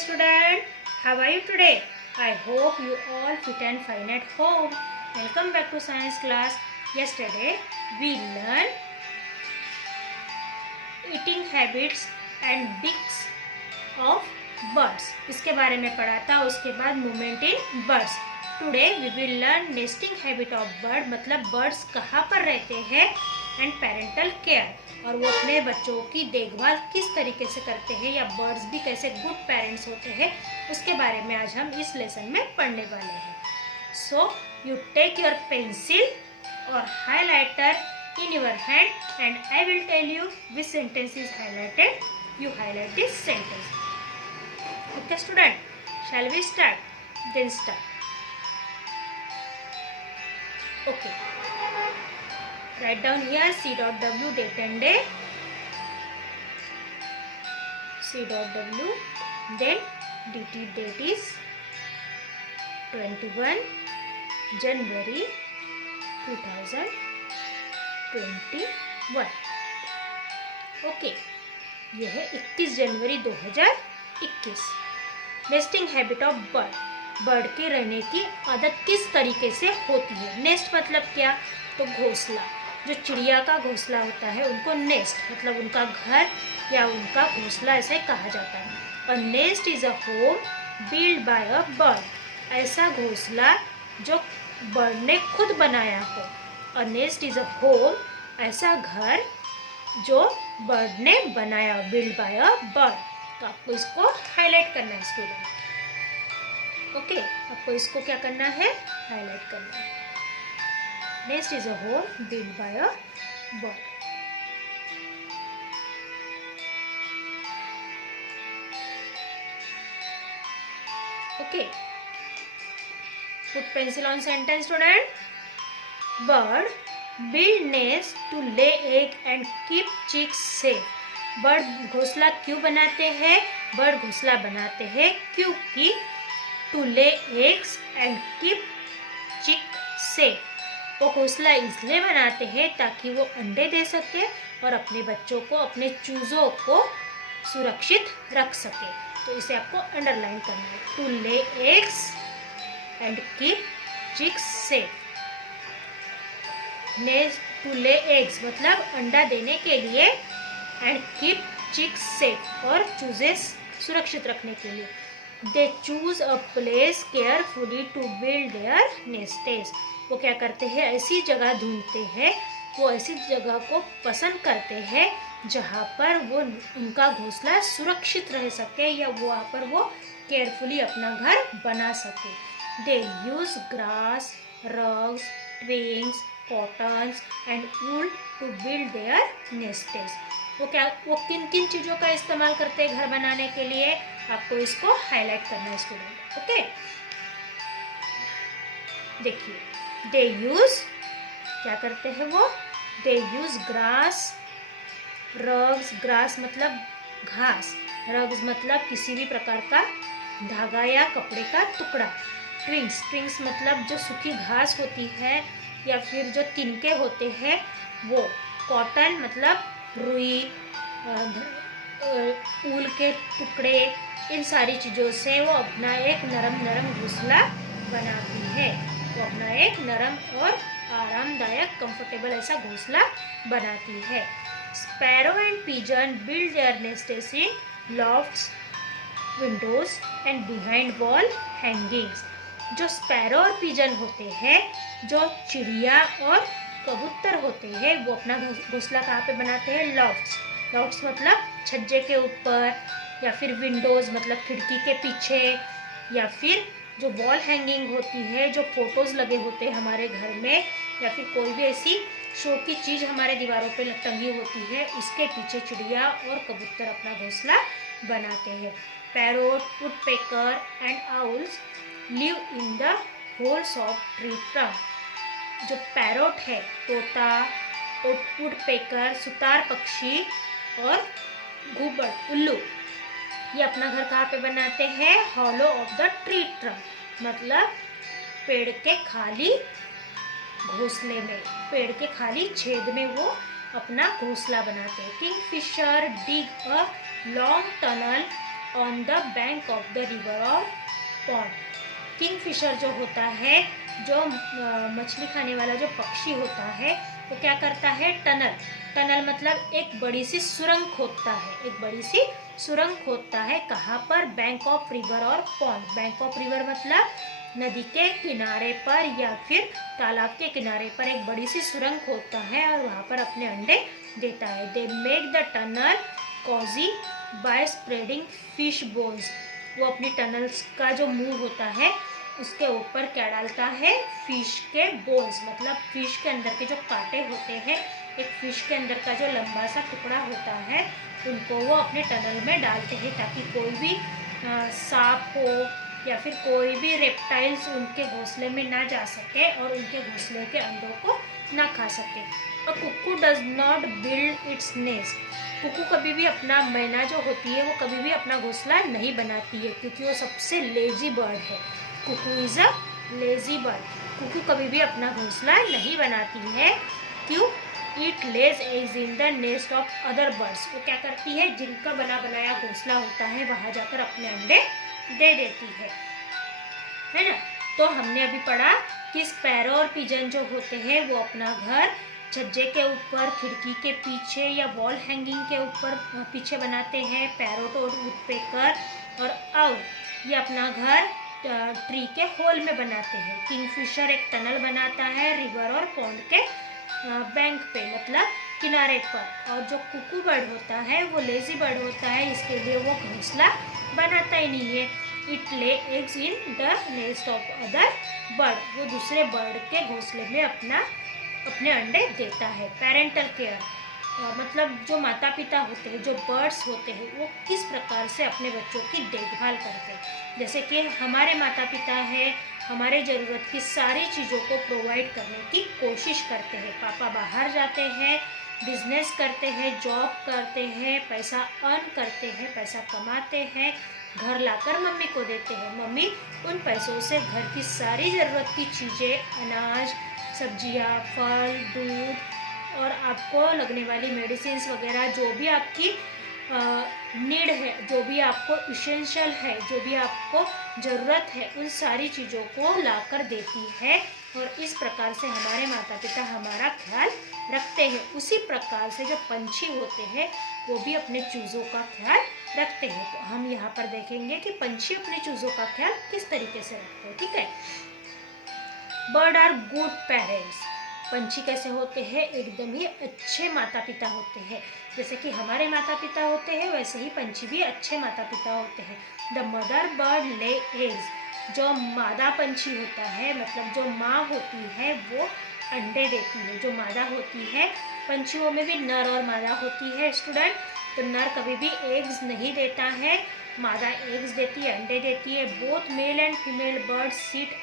student, how are you today? I hope you all fit and fine at home. Welcome back to science class. Yesterday we learned eating habits and beaks of birds. इसके बारे में पढ़ा था. उसके बाद movement in birds. Today we will learn nesting habit of bird, मतलब birds कहाँ पर रहते हैं and parental care, और वो अपने बच्चों की देखभाल किस तरीके से करते हैं या बर्ड्स भी कैसे गुड पेरेंट्स होते हैं, उसके बारे में आज हम इस लेसन में पढ़ने वाले हैं. So you take your pencil और highlighter in your hand and I will tell you which sentence is highlighted. You highlight this sentence. Okay student, shall we start? Then start. Okay. Write down here C.W date and day. C.W, then DT date is 21 January 2021. Okay, यह है 21 जनवरी 2021. Nesting habit of bird के रहने की आदत किस तरीके से होती है. नेस्ट मतलब क्या, तो घोंसला. जो चिड़िया का घोंसला होता है उनको नेस्ट मतलब उनका घर या उनका घोंसला ऐसे कहा जाता है. अ nest is a home build by a bird. ऐसा घोंसला जो बर्ड ने खुद बनाया हो. अ नेस्ट इज अ होम, ऐसा घर जो बर्ड ने बनाया, बिल्ड बाय अ बर्ड. तो आपको इसको हाईलाइट करना है स्टूडेंट. ओके, आपको इसको क्या करना है, हाईलाइट करना है. Nest is a home build by a bird. Okay, put pencil on sentence student. Bird build nest to lay egg and keep chicks safe. Bird घोंसला क्यों बनाते हैं? बर्ड घोंसला बनाते हैं क्योंकि to lay eggs and keep chick safe. वो घोंसला इसलिए बनाते हैं ताकि वो अंडे दे सके और अपने बच्चों को, अपने चूजों को सुरक्षित रख सके. तो इसे आपको अंडरलाइन करना है. To lay eggs and keep chicks safe. Nest to lay eggs मतलब अंडा देने के लिए, एंड कीप चिक्स सेफ और चूजेस सुरक्षित रखने के लिए. They choose a place carefully to build their nests. वो क्या करते हैं, ऐसी जगह ढूंढते हैं, वो ऐसी जगह को पसंद करते हैं जहाँ पर वो उनका घोंसला सुरक्षित रह सके या वहाँ पर वो केयरफुली अपना घर बना सके. They use grass, rugs, twigs, cottons and wool to build their nests. वो किन किन चीज़ों का इस्तेमाल करते हैं घर बनाने के लिए, आपको इसको हाईलाइट करना है स्टूडेंट. ओके, देखिए, दे यूज क्या करते हैं वो, दे यूज ग्रास, रग्स, ग्रास मतलब घास, रग्स मतलब किसी भी प्रकार का धागा या कपड़े का टुकड़ा, ट्विग्स, ट्विग्स मतलब जो सूखी घास होती है या फिर जो तिनके होते हैं वो, कॉटन मतलब रुई, ऊल के टुकड़े, इन सारी चीज़ों से वो अपना एक नरम नरम घोंसला बनाती है. वो अपना एक नरम और आरामदायक कंफर्टेबल ऐसा घोंसला बनाती है. Sparrow and pigeon build their nests in lofts, windows and behind wall hangings. जो स्पैरो और पिजन होते हैं, जो चिड़िया और कबूतर होते हैं, वो अपना घोंसला कहाँ पे बनाते हैं, लॉफ्ट्स. लॉफ्ट्स मतलब छज्जे के ऊपर, या फिर विंडोज मतलब खिड़की के पीछे, या फिर जो वॉल हैंगिंग होती है, जो फोटोज़ लगे होते हैं हमारे घर में, या फिर कोई भी ऐसी शो की चीज़ हमारे दीवारों पे टंगी होती है, उसके पीछे चिड़िया और कबूतर अपना घोंसला बनाते हैं. Parrot, woodpecker and owls live in the holes of tree trunk. जो पैरोट है, तोता, वुडपेकर सुतार पक्षी और घुबड़ उल्लू, ये अपना घर कहाँ पे बनाते हैं, hollow of the tree trunk मतलब पेड़ के खाली घोंसले में, पेड़ के खाली छेद में वो अपना घोंसला बनाते हैं. Kingfisher dig a long tunnel on the bank of the river और पॉन्ड। किंगफिशर जो होता है, जो मछली खाने वाला जो पक्षी होता है, वो क्या करता है, टनल मतलब एक बड़ी सी सुरंग खोदता है, एक बड़ी सी सुरंग खोदता है। कहाँ पर, बैंक ऑफ रिवर और पॉन्ड। बैंक ऑफ रिवर मतलब नदी के किनारे पर या फिर तालाब के किनारे पर एक बड़ी सी सुरंग खोदता है और वहाँ पर अपने अंडे देता है। They make the tunnel cosy by spreading fish bones. वो अपनी टनल्स का जो मुंह होता है उसके ऊपर क्या डालता है, फिश के बोन्स, मतलब फिश के अंदर के जो कांटे होते हैं, एक फिश के अंदर का जो लंबा सा टुकड़ा होता है, उनको वो अपने टनल में डालते हैं ताकि कोई भी सांप हो या फिर कोई भी रेप्टाइल्स उनके घोंसले में ना जा सके और उनके घोंसले के अंडों को ना खा सके। A cuckoo does not build its nest. Cuckoo कभी भी अपना, मैना जो होती है वो कभी भी अपना घोंसला नहीं बनाती है क्योंकि वो सबसे लेजी बर्ड है। Cuckoo is a lazy bird. Cuckoo कभी भी अपना घोंसला नहीं बनाती है। क्यों? It lays eggs in the nest of other birds. वो क्या करती है, जिनका बना बनाया घोंसला होता है वहाँ जाकर अपने अंडे दे देती है ना। तो हमने अभी पढ़ा कि स्पैरो और पिजन जो होते हैं वो अपना घर छज्जे के ऊपर, खिड़की के पीछे या वॉल हैंगिंग के ऊपर पीछे बनाते हैं। पैरोट और वुडपेकर और आउल ये अपना घर ट्री के होल में बनाते हैं। किंगफिशर एक टनल बनाता है रिवर और पॉन्ड के बैंक पे, मतलब किनारे पर। और जो कुकू बर्ड होता है वो लेजी बर्ड होता है, इसके लिए वो घोंसला बनाता ही नहीं है। It lay eggs in the nest of other bird. वो दूसरे बर्ड के घोंसले में अपने अंडे देता है। पेरेंटल केयर मतलब जो माता पिता होते हैं, जो बर्ड्स होते हैं, वो किस प्रकार से अपने बच्चों की देखभाल करते हैं। जैसे कि हमारे माता पिता हैं, हमारे ज़रूरत की सारी चीज़ों को प्रोवाइड करने की कोशिश करते हैं। पापा बाहर जाते हैं, बिजनेस करते हैं, जॉब करते हैं, पैसा अर्न करते हैं, पैसा कमाते हैं, घर लाकर मम्मी को देते हैं। मम्मी उन पैसों से घर की सारी ज़रूरत की चीज़ें, अनाज, सब्जियाँ, फल, दूध और आपको लगने वाली मेडिसिन्स वगैरह, जो भी आपकी नीड है, जो भी आपको इसेंशियल है, जो भी आपको ज़रूरत है, उन सारी चीज़ों को लाकर देती है। और इस प्रकार से हमारे माता पिता हमारा ख्याल रखते हैं। उसी प्रकार से जो पंछी होते हैं वो भी अपने चूज़ों का ख्याल रखते हैं। तो हम यहाँ पर देखेंगे कि पंछी अपने चूज़ों का ख्याल किस तरीके से रखते हैं। ठीक है। Bird are good parents. पंछी कैसे होते हैं, एकदम ही अच्छे माता पिता होते हैं। जैसे कि हमारे माता पिता होते हैं वैसे ही पंछी भी अच्छे माता पिता होते हैं। The mother bird lay eggs. जो मादा पंछी होता है, मतलब जो माँ होती है, वो अंडे देती है। जो मादा होती है, पंछियों में भी नर और मादा होती है स्टूडेंट। तो नर कभी भी एग्स नहीं देता है, मादा एग्स देती है, अंडे देती है। Both male and female bird sit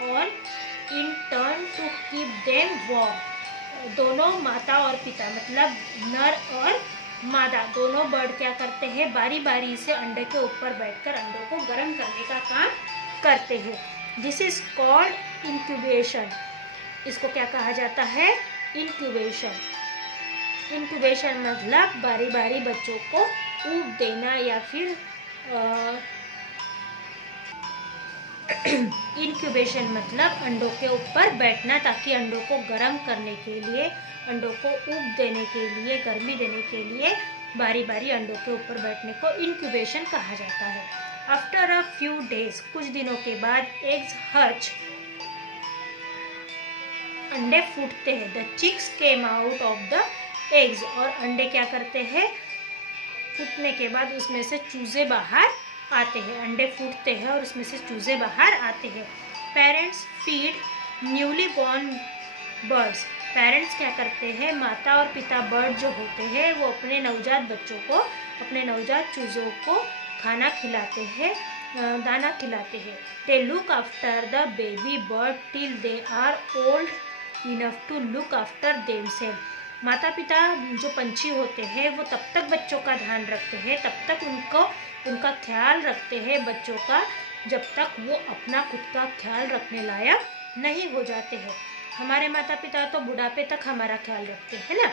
on in turn to keep them warm. दोनों माता और पिता, मतलब नर और मादा, दोनों बर्ड क्या करते हैं, बारी बारी से अंडे के ऊपर बैठकर अंडों को गर्म करने का काम करते हैं। This is called incubation. इसको क्या कहा जाता है, इंक्यूबेशन। इंक्यूबेशन मतलब बारी बारी बच्चों को ऊब देना या फिर इंक्यूबेशन मतलब अंडों के ऊपर बैठना, ताकि अंडों को गर्म करने के लिए, अंडों को ऊब देने के लिए, गर्मी देने के लिए बारी बारी अंडों के ऊपर बैठने को इंक्यूबेशन कहा जाता है। आफ्टर अ फ्यू डेज, कुछ दिनों के बाद, एग्स हर्च, अंडे फूटते हैं। The chicks came out of the eggs. और अंडे क्या करते हैं, फूटने के बाद उसमें से चूजे बाहर आते हैं। अंडे फूटते हैं और उसमें से चूजे बाहर आते हैं। Parents feed newly born birds. Parents क्या करते हैं, माता और पिता बर्ड जो होते हैं वो अपने नवजात बच्चों को, अपने नवजात चूज़ों को खाना खिलाते हैं, दाना खिलाते हैं। They look after the baby bird till they are old enough to look after themself. माता पिता जो पंछी होते हैं वो तब तक बच्चों का ध्यान रखते हैं, तब तक उनका ख्याल रखते हैं बच्चों का, जब तक वो अपना खुद का ख्याल रखने लायक नहीं हो जाते हैं। हमारे माता पिता तो बुढ़ापे तक हमारा ख्याल रखते हैं ना।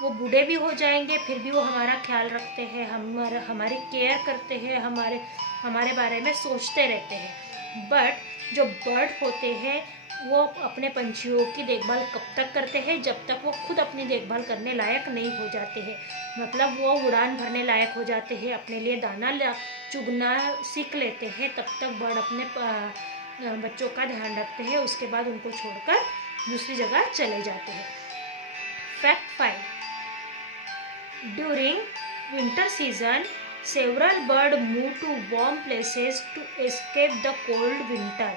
वो बूढ़े भी हो जाएंगे फिर भी वो हमारा ख्याल रखते हैं, हमारी केयर करते हैं, हमारे बारे में सोचते रहते हैं। बट जो बर्ड होते हैं वो अपने पंछियों की देखभाल कब तक करते हैं, जब तक वो खुद अपनी देखभाल करने लायक नहीं हो जाते हैं। मतलब वो उड़ान भरने लायक हो जाते हैं, अपने लिए दाना चुगना सीख लेते हैं, तब तक बर्ड अपने बच्चों का ध्यान रखते हैं। उसके बाद उनको छोड़कर दूसरी जगह चले जाते हैं। Fact 5, during winter season several bird move to warm places to escape the cold winter।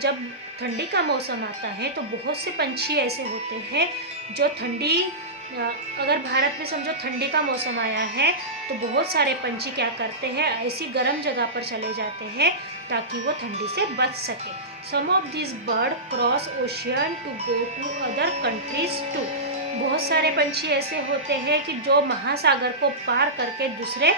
जब ठंडी का मौसम आता है तो बहुत से पंछी ऐसे होते हैं जो अगर भारत में समझो ठंडी का मौसम आया है तो बहुत सारे पंछी क्या करते हैं, ऐसी गर्म जगह पर चले जाते हैं ताकि वो ठंडी से बच सके। Some of this bird cross ocean to go to other countries too. बहुत सारे पंछी ऐसे होते हैं कि जो महासागर को पार करके दूसरे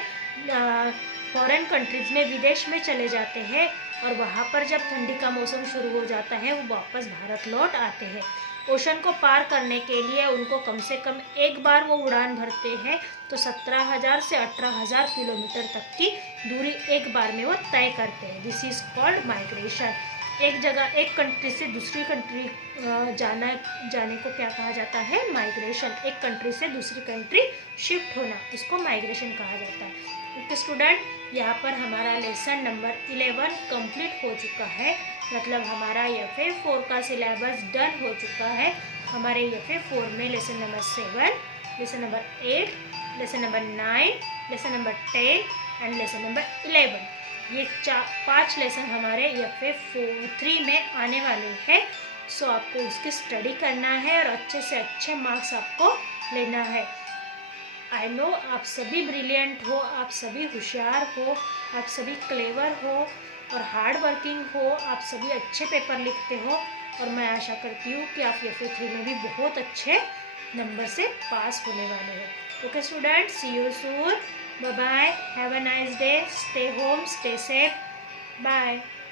फॉरेन कंट्रीज में, विदेश में चले जाते हैं और वहाँ पर जब ठंडी का मौसम शुरू हो जाता है वो वापस भारत लौट आते हैं। ओशन को पार करने के लिए उनको कम से कम एक बार वो उड़ान भरते हैं तो 17,000 से 18,000 किलोमीटर तक की दूरी एक बार में वो तय करते हैं। This is called migration. एक कंट्री से दूसरी कंट्री जाने को क्या कहा जाता है, माइग्रेशन। एक कंट्री से दूसरी कंट्री शिफ्ट होना, इसको माइग्रेशन कहा जाता है। ओके स्टूडेंट, यहाँ पर हमारा लेसन नंबर 11 कंप्लीट हो चुका है। मतलब हमारा FA4 का सिलेबस डन हो चुका है। हमारे FA4 में lesson number 7, lesson number 8, lesson number 9, lesson number 10 and lesson number 11, ये 5 लेसन हमारे FA3 में आने वाले हैं। सो आपको उसकी स्टडी करना है और अच्छे से अच्छे मार्क्स आपको लेना है। आई नो आप सभी ब्रिलियंट हो, आप सभी होशियार हो, आप सभी क्लेवर हो और हार्ड वर्किंग हो, आप सभी अच्छे पेपर लिखते हो और मैं आशा करती हूँ कि आप FA3 में भी बहुत अच्छे नंबर से पास होने वाले हो। Okay student, see you soon, bye bye, have a nice day, stay home, stay safe, bye.